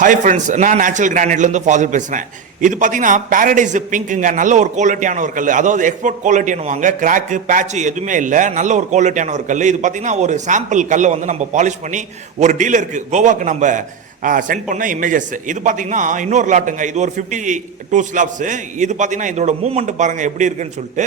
Hi friends, நான் natural கிரானைட்லேருந்து father பேசுகிறேன். இது பார்த்தீங்கன்னா பாரடைஸ் பிங்க்குங்க. நல்ல ஒரு குவாலிட்டியான ஒரு கல், அதாவது எக்ஸ்போர்ட் குவாலிட்டின்னு வாங்க. கிராக்கு பேட்ச் எதுவுமே இல்லை, நல்ல ஒரு குவாலிட்டியான ஒரு கல். இது பார்த்தீங்கன்னா ஒரு சாம்பிள் கல்லை வந்து நம்ம பாலிஷ் பண்ணி ஒரு டீலருக்கு கோவாக்கு நம்ம சென்ட் பண்ண இமேஜஸ். இது பார்த்தீங்கன்னா இன்னொரு லாட்டுங்க. இது ஒரு 52 ஸ்லாப்ஸு. இது பார்த்தீங்கன்னா இதோட மூவ்மெண்ட் பாருங்கள் எப்படி இருக்குன்னு சொல்லிட்டு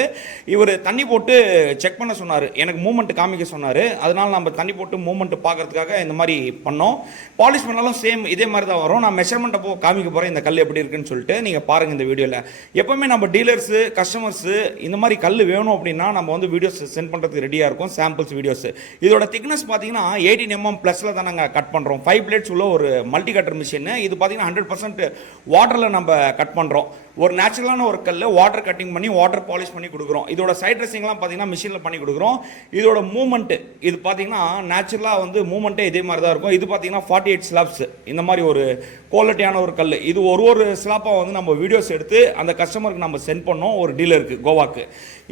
இவர் தண்ணி போட்டு செக் பண்ண சொன்னார், எனக்கு மூவ்மெண்ட் காமிக்க சொன்னார். அதனால நம்ம தண்ணி போட்டு மூவ்மெண்ட் பார்க்கறதுக்காக இந்த மாதிரி பண்ணோம். பாலிஷ் பண்ணாலும் சேம் இதே மாதிரி தான் வரும். நான் மெஷர்மெண்ட் அப்போ காமிக்க போகிறேன் இந்த கல் எப்படி இருக்குன்னு சொல்லிட்டு. நீங்கள் பாருங்கள் இந்த வீடியோவில். எப்போவுமே நம்ம டீலர்ஸு கஸ்டமர்ஸு இந்த மாதிரி கல் வேணும் அப்படின்னா நம்ம வந்து வீடியோஸ் சென்ட் பண்ணுறதுக்கு ரெடியாக இருக்கும், சாம்பிள்ஸ் வீடியோஸ். இதோட திக்னஸ் பார்த்தீங்கன்னா 18 mm ப்ளஸில் தான் நாங்கள் கட் பண்ணுறோம். 5 பிளேட்ஸ் உள்ள ஒரு மல்டி கட்டர் மிஷின். இது பார்த்தீங்கன்னா 100% வாட்டரில் நம்ம கட் பண்ணுறோம். ஒரு நேச்சுரலான ஒரு கல் வாட்டர் கட்டிங் பண்ணி வாட்டர் பாலிஷ் பண்ணி கொடுக்குறோம். இதோட சைட் ட்ரெஸ்ஸிங்லாம் பார்த்தீங்கன்னா மிஷினில் பண்ணி கொடுக்குறோம். இதோட மூவ்மெண்ட் இது பார்த்தீங்கன்னா நேச்சுரலாக வந்து மூவ்மெண்ட்டே இதே மாதிரி தான் இருக்கும். இது பார்த்தீங்கன்னா 48 ஸ்லாப்ஸ். இந்த மாதிரி ஒரு குவாலிட்டியான ஒரு கல். இது ஒரு ஸ்லாப்பாக வந்து நம்ம வீடியோஸ் எடுத்து அந்த கஸ்டமருக்கு நம்ம சென்ட் பண்ணோம், ஒரு டீலருக்கு கோவாக்கு.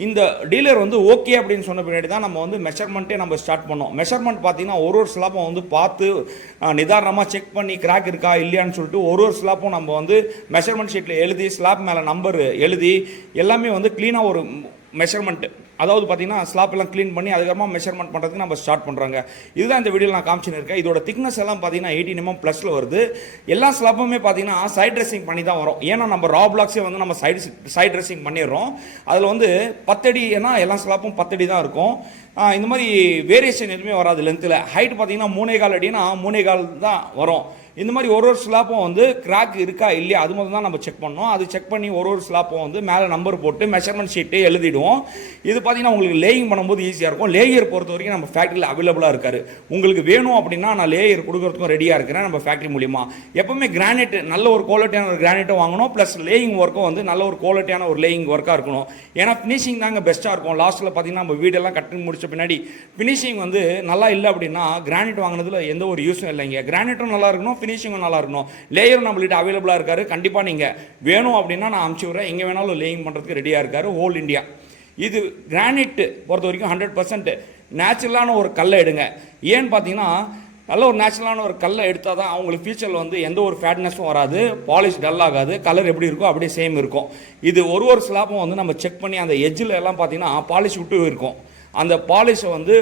இந்த டீலர் வந்து ஓகே அப்படின்னு சொன்ன பின்னாடி தான் நம்ம வந்து மெஷர்மெண்ட்டே நம்ம ஸ்டார்ட் பண்ணோம். மெஷர்மெண்ட் பார்த்தீங்கன்னா ஒரு ஸ்லாப்பும் வந்து பார்த்து நிதானமாக செக் பண்ணி கிராக் இருக்கா இல்லையான்னு சொல்லிட்டு ஒரு ஸ்லாப்பும் நம்ம வந்து மெஷர்மெண்ட் ஷீட்டில் எழுதி ஸ்லாப் மேலே நம்பர் எழுதி எல்லாமே வந்து க்ளீனாக ஒரு மெஷர்மெண்ட், அதாவது பார்த்தீங்கன்னா ஸ்லாப் எல்லாம் க்ளீன் பண்ணி அதுக்கப்புறமா மெஷர்மெண்ட் பண்ணுறதுக்கு நம்ம ஸ்டார்ட் பண்ணுறாங்க. இதுதான் இந்த வீடியோவில் நான் காமிச்சுன்னு இருக்கேன். இதோட திக்னஸ் எல்லாம் பார்த்தீங்கன்னா 18 mm ப்ளஸில் வருது. எல்லா ஸ்லாப்புமே பார்த்தீங்கன்னா சைட் ட்ரெஸ்ஸிங் பண்ணி தான் வரும். ஏன்னா நம்ம ரா பிளாக்ஸே வந்து நம்ம சைட் ட்ரெஸ்ஸிங் பண்ணிடுறோம். அதில் வந்து 10 அடி, ஏன்னா எல்லா ஸ்லாப்பும் 10 அடி தான் இருக்கும். இந்த மாதிரி வேரியேஷன் எதுவுமே வராது. லென்த்தில் ஹைட் பார்த்தீங்கன்னா 3.25 அடினா 3.25 தான் வரும். இந்த மாதிரி ஒரு ஸ்லாப்பும் வந்து கிராக் இருக்கா இல்லையா அது மட்டும் தான் நம்ம செக் பண்ணோம். அது செக் பண்ணி ஒரு ஸ்லாப்பும் வந்து மேலே நம்பர் போட்டு மெஷர்மெண்ட் ஷீட்டு எழுதிடுவோம். இது பார்த்தீங்கன்னா உங்களுக்கு லேயிங் பண்ணும்போது ஈஸியாக இருக்கும். லேயர் பொறுத்த வரைக்கும் நம்ம ஃபேக்ட்ரியில் அவைலபிளாக இருக்காரு. உங்களுக்கு வேணும் அப்படின்னா நான் லேயர் கொடுக்கறதுக்கும் ரெடியாக இருக்கிறேன் நம்ம ஃபேக்ட்ரி மூலிமா. எப்பவுமே கிரானைட் நல்ல ஒரு குவாலிட்டியான ஒரு கிரானைட்டும் வாங்கணும், ப்ளஸ் லேயிங் ஒர்க்கும் வந்து நல்ல ஒரு குவாலிட்டியான ஒரு லேயிங் ஒர்க்காக இருக்கணும். ஏன்னா ஃபினிஷிங் தாங்க பெஸ்ட்டாக இருக்கும். லாஸ்ட்டில் பார்த்தீங்கன்னா நம்ம வீடெல்லாம் கட்டி முடிச்ச பின்னாடி ஃபினிஷிங் வந்து நல்லா இல்லை அப்படின்னா கிரானைட் வாங்கினதுல எந்த ஒரு யூஸும் இல்லைங்க. கிரானைட்டும் நல்லா இருக்கணும், ஃபினிஷிங்கும் நல்லா இருக்கணும். லேயரும் நம்மள்கிட்ட அவைலபிளாக இருக்காரு. கண்டிப்பாக நீங்கள் வேணும் அப்படின்னா நான் அனுப்பிச்சி விட்றேன். எங்கே வேணாலும் லேயிங் பண்ணுறதுக்கு ரெடியாக இருக்காரு, ஹோல் இந்தியா. இது கிரானைட் பொறுத்த வரைக்கும் 100% நேச்சுரலான ஒரு கல்லை எடுங்க. ஏன்னு பார்த்தீங்கன்னா நல்ல ஒரு நேச்சுரலான ஒரு கல்லை எடுத்தால் தான் அவங்களுக்கு ஃபியூச்சரில் வந்து எந்த ஒரு ஃபேட்னஸும் வராது, பாலிஷ் டல் ஆகாது, கலர் எப்படி இருக்கோ அப்படியே சேம் இருக்கும். இது ஒரு ஸ்லாப்பும் வந்து நம்ம செக் பண்ணி அந்த எஜ்ஜில் எல்லாம் பார்த்தீங்கன்னா பாலிஷ் விட்டு இருக்கும். அந்த பாலிஷை வந்து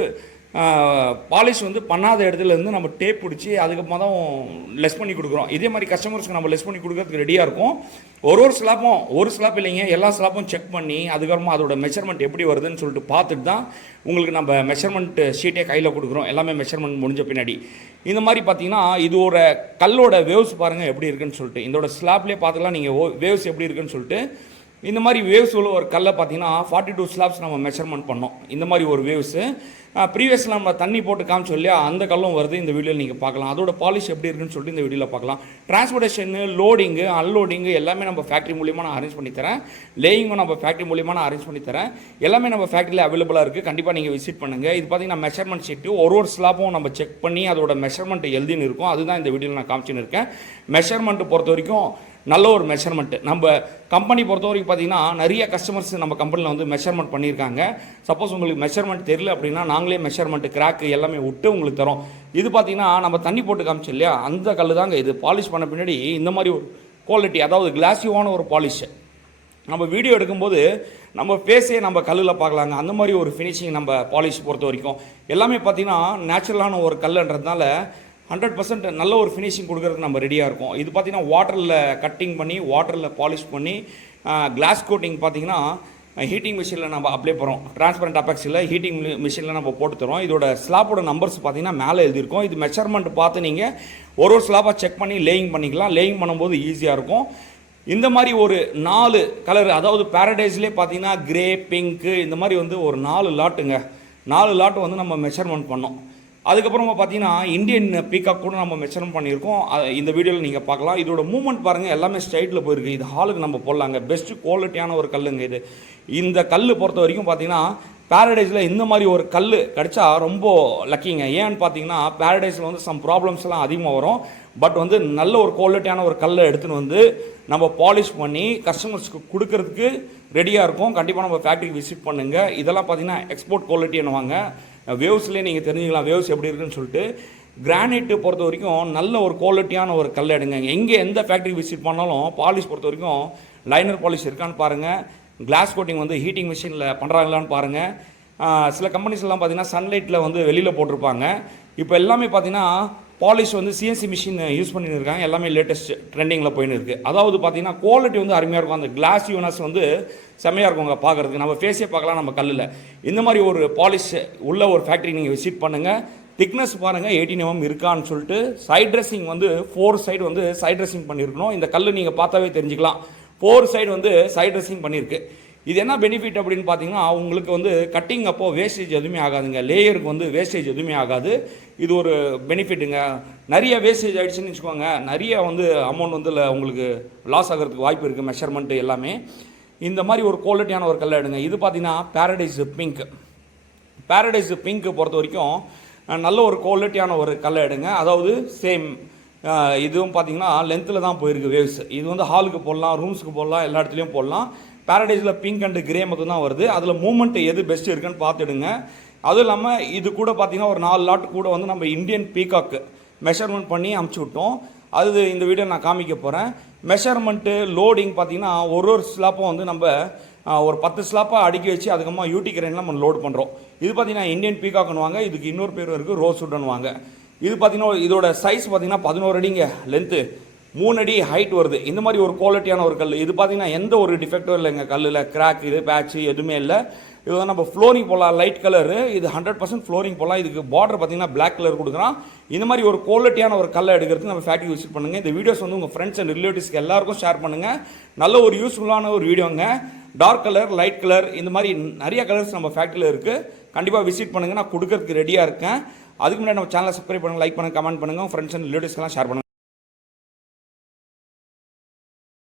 பாலிஷ் வந்து பண்ணாத இடத்துலேருந்து நம்ம டேப் பிடிச்சி அதுக்கப்புறமா தான் லெஸ் பண்ணி கொடுக்குறோம். இதே மாதிரி கஸ்டமர்ஸ்க்கு நம்ம லெஸ் பண்ணி கொடுக்கறதுக்கு ரெடியாக இருக்கும். ஒரு ஸ்லாப்பும் ஒரு ஸ்லாப் இல்லைங்க, எல்லா ஸ்லாப்பும் செக் பண்ணி அதுக்கப்புறமா அதோட மெஷர்மெண்ட் எப்படி வருதுன்னு சொல்லிட்டு பார்த்துட்டு தான் உங்களுக்கு நம்ம மெஷர்மெண்ட் ஷீட்டே கையில் கொடுக்குறோம். எல்லாமே மெஷர்மெண்ட் முடிஞ்ச பின்னாடி இந்த மாதிரி பார்த்தீங்கன்னா இதோட கல்லோட வேவ்ஸ் பாருங்கள் எப்படி இருக்குன்னு சொல்லிட்டு. இதோட ஸ்லாப்லேயே பார்த்துக்கலாம் நீங்கள் வேவ்ஸ் எப்படி இருக்குன்னு சொல்லிட்டு. இந்த மாதிரி வேவ்ஸ் உள்ள ஒரு கல்லை பார்த்தீங்கன்னா 42 ஸ்லாப்ஸ் நம்ம மெஷர்மெண்ட் பண்ணோம். இந்த மாதிரி ஒரு வேவ்ஸு ப்ரீவியஸில் நம்ம தண்ணி போட்டு காமிச்சோம் இல்லையா, அந்த கல்லும் வருது. இந்த வீடியோவில் நீங்கள் பார்க்கலாம். அதோட பாலிஷ் எப்படி இருக்குன்னு சொல்லிட்டு இந்த வீடியோவில் பார்க்கலாம். டிரான்ஸ்போர்ட்டேஷனு, லோடிங்கு, அன்லோடிங்கு எல்லாமே நம்ம ஃபேக்ட்ரி மூலியமாக நான் அரேஞ்ச் பண்ணித்தரேன். லேயிங்கும் நம்ம ஃபேக்ட்ரி மூலியமாக நான் அரேஞ்ச் பண்ணித்தரேன். எல்லாமே நம்ம ஃபேக்ட்ரியில் அவைலபிளாக இருக்குது. கண்டிப்பாக நீங்கள் விசிட் பண்ணுங்கள். இது பார்த்தீங்கன்னா மெஷர்மெண்ட் ஷீட்டு ஒரு ஸ்லாப்பும் நம்ம செக் பண்ணி அதோட மெஷர்மெண்ட் எழுதின்னு இருக்கும். அதுதான் இந்த வீடியோவில் நான் காமிச்சுன்னு இருக்கேன். மெஷர்மெண்ட்டு பொறுத்த வரைக்கும் நல்ல ஒரு மெஷர்மெண்ட்டு. நம்ம கம்பெனி பொறுத்த வரைக்கும் பார்த்தீங்கன்னா நிறைய கஸ்டமர்ஸ் நம்ம கம்பெனியில் வந்து மெஷர்மெண்ட் பண்ணியிருக்காங்க. சப்போஸ் உங்களுக்கு மெஷர்மெண்ட் தெரியல அப்படின்னா நாங்களே மெஷர்மெண்ட் கிராக்கு எல்லாமே விட்டு உங்களுக்கு தரோம். இது பார்த்தீங்கன்னா நம்ம தண்ணி போட்டு காமிச்சு இல்லையா, அந்த கல் தாங்க இது. பாலிஷ் பண்ண பின்னாடி இந்த மாதிரி ஒரு குவாலிட்டி, அதாவது கிளாஸிவான ஒரு பாலிஷ். நம்ம வீடியோ எடுக்கும்போது நம்ம ஃபேஸே நம்ம கல்லில் பார்க்கலாங்க. அந்த மாதிரி ஒரு ஃபினிஷிங் நம்ம பாலிஷ் பொறுத்த வரைக்கும் எல்லாமே பார்த்தீங்கன்னா நேச்சுரலான ஒரு கல்லுன்றதுனால 100% நல்ல ஒரு ஃபினிஷிங் கொடுக்கறதுக்கு நம்ம ரெடியாக இருக்கும். இது பார்த்தீங்கன்னா வாட்டரில் கட்டிங் பண்ணி வாட்டரில் பாலிஷ் பண்ணி கிளாஸ் கோட்டிங் பார்த்தீங்கன்னா ஹீட்டிங் மிஷினில் நம்ம அப்ளை பண்ணுறோம். டிரான்ஸ்பரண்ட் அபெக்ஸில் ஹீட்டிங் மிஷினில் நம்ம போட்டு தரோம். இதோட ஸ்லாப்போட நம்பர்ஸ் பார்த்தீங்கன்னா மேலே எழுதியிருக்கோம். இது மெஷர்மெண்ட் பார்த்து நீங்கள் ஒரு ஸ்லாப்பாக செக் பண்ணி லேயிங் பண்ணிக்கலாம். லேயிங் பண்ணும்போது ஈஸியாக இருக்கும். இந்த மாதிரி ஒரு 4 கலர், அதாவது பாரடைஸ்லேயே பார்த்தீங்கன்னா கிரே, பிங்க்கு, இந்த மாதிரி வந்து ஒரு 4 லாட்டுங்க. 4 லாட்டு வந்து நம்ம மெஷர்மெண்ட் பண்ணோம். அதுக்கப்புறமா பார்த்தீங்கன்னா இந்தியன் பீகாக் கூட நம்ம மெஷர்மெண்ட் பண்ணியிருக்கோம். இந்த வீடியோவில் நீங்கள் பார்க்கலாம். இதோட மூவ்மெண்ட் பாருங்கள், எல்லாமே ஸ்ட்ரைட்டில் போயிருக்கு. இது ஹாலுக்கு நம்ம போடலாங்க. பெஸ்ட்டு குவாலிட்டியான ஒரு கல்லுங்க இது. இந்த கல் பொறுத்த வரைக்கும் பார்த்தீங்கன்னா பாரடைஸில் இந்த மாதிரி ஒரு கல் கிடச்சா ரொம்ப லக்கிங்க. ஏன்னு பார்த்தீங்கன்னா பாரடைஸில் வந்து சம் ப்ராப்ளம்ஸ்லாம் அதிகமாக வரும். பட் வந்து நல்ல ஒரு குவாலிட்டியான ஒரு கல்லை எடுத்துன்னு வந்து நம்ம பாலிஷ் பண்ணி கஸ்டமர்ஸ்க்கு கொடுக்கறதுக்கு ரெடியாக இருக்கும். கண்டிப்பாக நம்ம ஃபேக்ட்ரிக்கு விசிட் பண்ணுங்கள். இதெல்லாம் பார்த்தீங்கன்னா எக்ஸ்போர்ட் குவாலிட்டின்னு வாங்க. வேவ்ஸ்லேயே நீங்கள் தெரிஞ்சுக்கலாம் வேவ்ஸ் எப்படி இருக்குன்னு சொல்லிட்டு. கிரானைட்டு பொறுத்த வரைக்கும் நல்ல ஒரு குவாலிட்டியான ஒரு கல் எடுங்க. எங்கே எந்த ஃபேக்ட்ரி விசிட் பண்ணாலும் பாலிஷ் பொறுத்த வரைக்கும் லைனர் பாலிஷ் இருக்கான்னு பாருங்கள், கிளாஸ் கோட்டிங் வந்து ஹீட்டிங் மிஷினில் பண்ணுறாங்களான்னு பாருங்கள். சில கம்பெனிஸ்லாம் பார்த்தீங்கன்னா சன்லைட்டில் வந்து வெளியில் போட்டிருப்பாங்க. இப்போ எல்லாமே பார்த்தீங்கன்னா பாலிஷ் வந்து சிஎன்சி மிஷின் யூஸ் பண்ணிட்டு இருக்காங்க. எல்லாமே லேட்டஸ்ட் ட்ரெண்டிங்கில் போயின்னு இருக்குது. அதாவது பார்த்தீங்கன்னா குவாலிட்டி வந்து அருமையாக இருக்கும். அந்த கிளாஸ் யூனஸ் வந்து செம்மையாக இருக்குங்க பார்க்குறதுக்கு. நம்ம ஃபேஸே பார்க்கலாம் நம்ம கல்லில். இந்த மாதிரி ஒரு பாலிஷ் உள்ள ஒரு ஃபேக்ட்ரி நீங்கள் விசிட் பண்ணுங்கள். திக்னஸ் பாருங்கள் 18 mm இருக்கான்னு சொல்லிட்டு. சைட் ட்ரெஸ்ஸிங் வந்து 4 சைடு வந்து சைட் ட்ரெஸ்ஸிங் பண்ணியிருக்கணும். இந்த கல் நீங்கள் பார்த்தாவே தெரிஞ்சுக்கலாம். 4 சைடு வந்து சைட் ட்ரெஸ்ஸிங் பண்ணியிருக்கு. இது என்ன பெனிஃபிட் அப்படின்னு பார்த்தீங்கன்னா உங்களுக்கு வந்து கட்டிங் அப்போ வேஸ்டேஜ் எதுவுமே ஆகாதுங்க. லேயருக்கு வந்து வேஸ்டேஜ் எதுவுமே ஆகாது. இது ஒரு பெனிஃபிட்டுங்க. நிறைய வேஸ்டேஜ் ஆகிடுச்சுன்னு வச்சுக்கோங்க, நிறைய வந்து அமௌண்ட் வந்து உங்களுக்கு லாஸ் ஆகிறதுக்கு வாய்ப்பு இருக்குது. மெஷர்மெண்ட்டு எல்லாமே இந்த மாதிரி ஒரு குவாலிட்டியான ஒரு கல்லை எடுங்க. இது பார்த்தீங்கன்னா பேரடைஸ் பிங்க். பேரடைஸ் பிங்க் பொறுத்த வரைக்கும் நல்ல ஒரு குவாலிட்டியான ஒரு கல்லை எடுங்க. அதாவது சேம் இதுவும் பார்த்தீங்கன்னா லென்த்தில் தான் போயிருக்கு வேவ்ஸ். இது வந்து ஹாலுக்கு போடலாம், ரூம்ஸுக்கு போடலாம், எல்லா இடத்துலையும் போடலாம். பேரடைஸில் பிங்க் அண்ட் கிரே மட்டும் தான் வருது. அதில் மூவ்மெண்ட் எது பெஸ்ட் இருக்குன்னு பார்த்துடுங்க. அதுவும் இல்லாமல் இது கூட பார்த்தீங்கன்னா ஒரு 4 லாட் கூட வந்து நம்ம இந்தியன் பீகாக்கு மெஷர்மெண்ட் பண்ணி அமுச்சு விட்டோம். அது இந்த வீடியோ நான் காமிக்க போகிறேன். மெஷர்மெண்ட்டு லோடிங் பார்த்தீங்கன்னா ஒரு ஸ்லாப்பும் வந்து நம்ம ஒரு 10 ஸ்லாப்பாக அடுக்கி வச்சு அதுக்கப்புறமா யூடி கிரைனில் நம்ம லோட் பண்ணுறோம். இது பார்த்தீங்கன்னா இந்தியன் பீகாக்குன்னுவாங்க. இதுக்கு இன்னொரு பேரும் இருக்குது, ரோஸ் வுட்னுவாங்க. இது பார்த்தீங்கன்னா இதோட சைஸ் பார்த்தீங்கன்னா 11 அடிங்க லென்த்து, 3 அடி ஹைட் வருது. இந்த மாதிரி ஒரு குவாலிட்டியான ஒரு கல். இது பார்த்தீங்கன்னா எந்த ஒரு டிஃபெக்டும் இல்லைங்க கல்லில். கிராக் இது பேட்ச் எதுவுமே இல்லை. இது வந்து நம்ம ஃப்ளோரிங் போடலாம், லைட் கலரு. இது 100% ஃப்ளோரிங் போடலாம். இதுக்கு பார்டர் பார்த்தீங்கன்னா பிளாக் கலர் கொடுக்குறான். இந்த மாதிரி ஒரு குவாலிட்டியான ஒரு கல்லை எடுக்கிறதுக்கு நம்ம ஃபேக்ட்ரி விசிட் பண்ணுங்கள். இந்த வீடியோஸ் வந்து உங்கள் ஃப்ரெண்ட்ஸ் அண்ட் ரிலேட்டிவ்ஸ்க்கு எல்லாருக்கும் ஷேர் பண்ணுங்கள். நல்ல ஒரு யூஸ்ஃபுல்லான ஒரு வீடியோங்க. டார்க் கலர், லைட் கலர், இந்த மாதிரி நிறைய கலர்ஸ் நம்ம ஃபேக்ட்ரியில் இருக்குது. கண்டிப்பாக விசிட் பண்ணுங்கள். நான் கொடுக்கறதுக்கு ரெடியாக இருக்கேன். அதுக்கு முன்னாடி நம்ம சேனலை சப்ஸ்கிரைப் பண்ணுங்கள், லைக் பண்ணுங்கள், கமெண்ட் பண்ணுங்கள், ஃப்ரெண்ட்ஸ் அண்ட் ரிலேட்டிவ்ஸ்க்கெல்லாம் ஷேர் பண்ணுங்கள்.